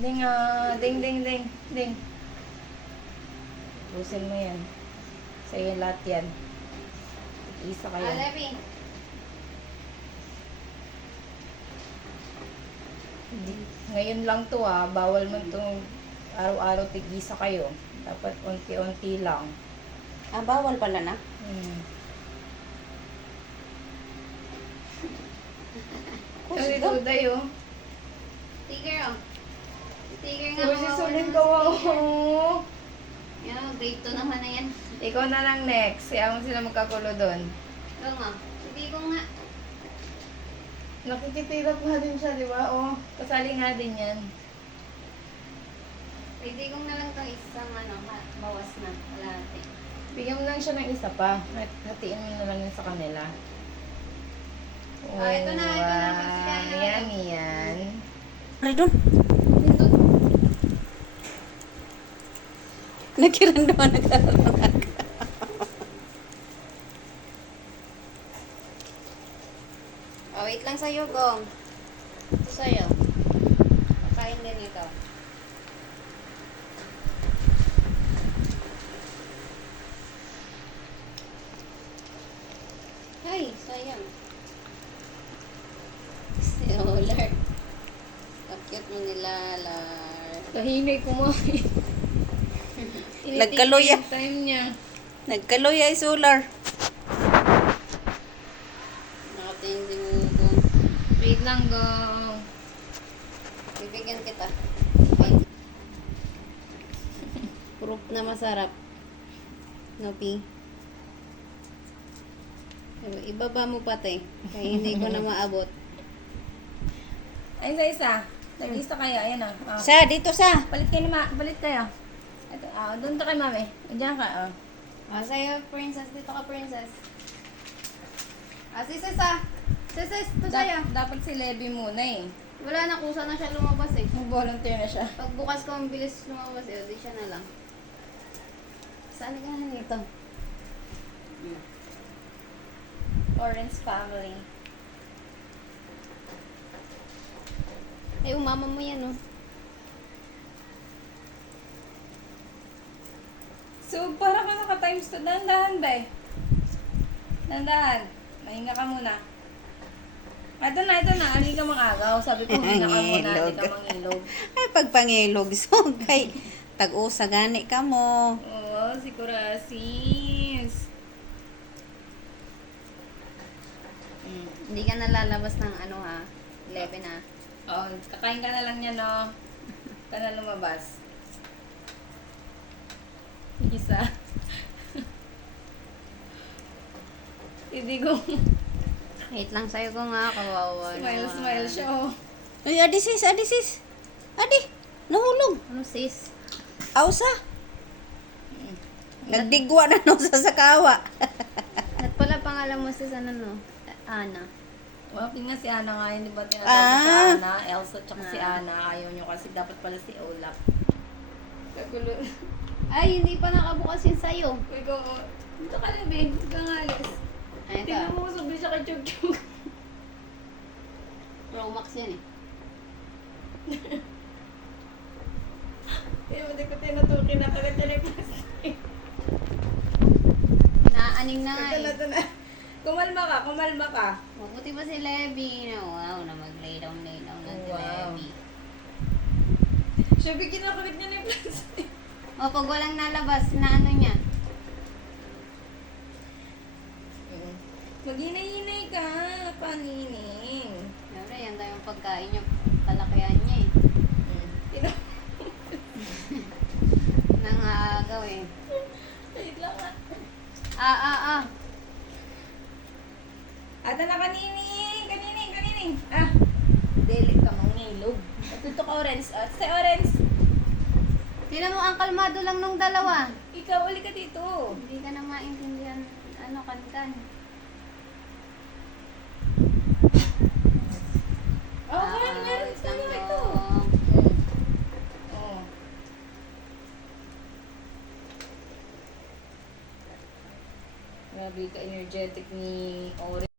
Ding, ding, ding, ding, ding. Busin mo yan. Sa'yo lahat yan. Isa kayo. Levi. Ngayon lang to bawal mo itong araw-araw tig-isa kayo. Dapat unti-unti lang. Bawal pala na. Kasi Duday Sticker oh. Sticker nga. Kasi sulit ka Yan o, grade 2 naman na yan. Ikaw na lang next. Kaya mo sila magkakulo doon. Ito nga. Hindi ko nga. Nakikitirap nga din siya, di ba? Kasali nga din yan. Pwede kong na lang itong isang bawas na. Kalahati. Bigyan mo lang siya ng isa pa. Hatiin mo na lang yun sa kanila. Ito na. Yan, yan. Ay, doon. Nagkirandaman nagkaroon. Wait lang sa'yo, Gong. Ito sa'yo. Pakain din ito. Ay, sayang. Si Olar. Ang mo nila, Lar. Kahinay kumain. Nagkaloy Yung time niya. Nagkaloy ay solar. Nakatingin din mo, Gong. Wait lang, Gong. Bibigyan kita. Wait. Proof na masarap. No, P. Ibaba mo pati. Kaya hindi ko na maabot. Ay, isa. Nag-isa kayo. Ayan Sa, dito sa. Palit kayo palit kayo. Ito, doon to kay mami. Diyan ka, Sa'yo, princess. Dito ka, princess. Sisis Sisis, ito sa'yo. Dapat si Levi muna Wala na, kusa na siya lumabas eh. Mag-volunteer na siya. Pagbukas ko, ang bilis lumabas eh. Di siya na lang. Saan ka na nito? Lawrence family. Ay, umama mo yan, oh. So, para ka naka-times to. Dahan-dahan, be. Dahan-dahan. Mahinga ka muna. Ito na. Hindi ka mang-agaw. Sabi ko, hinga ka muna. Hindi ka mangilog. Ay, pagpangilog. So, kay tag-usa gani ka mo. Oo, si Kurasis. Hindi ka nalalabas ng 11 ha. Kakain ka na lang niya, no? Ka na lumabas. Isa. Hindi ko. Wait lang sa'yo ko nga, kawawa Smile siya, Ay, adi sis. Adi, nahulog. Ano sis? Ausa. Nagdigwa na no sa sakawa. At pala pangalan mo sis, Ana. Nga si Ana nga yun, di ba tinatawag si Ana? Elsa tsaka si Ana. Ayaw nyo kasi dapat pala si Olaf. Kagulo. Ay, hindi pa nakabukas yun sa'yo. Ikaw, dito ka na, Ben. Huwag kang alis. Ay, ito. Tingnan mo sabi siya kay Chug Chug. Pro Max yan eh. Hindi ko tinutukin na kagat siya ng plastic. Naaning na nga eh. Ito na. Kumalma ka. Mabuti pa si Levi. Wow, na mag-lay down na si Levi. Siya bigyan na kagat niya ng plastic. Pag walang nalabas, na niya. Maghinay-hinay ka, panining. Siyempre, yan tayong pagkain niya. Kalakihan niya eh. Nangagaw eh. Wait lang Ata na kanining. Deli ka mangilog. Ito ka orange. Sa orange. Tignan mo, ang kalmado lang nung dalawa. Ikaw, uli ka dito. Hindi ka na maintindihan, kankan. Meron sa'yo ito. Grabe ka energetic ni Orange.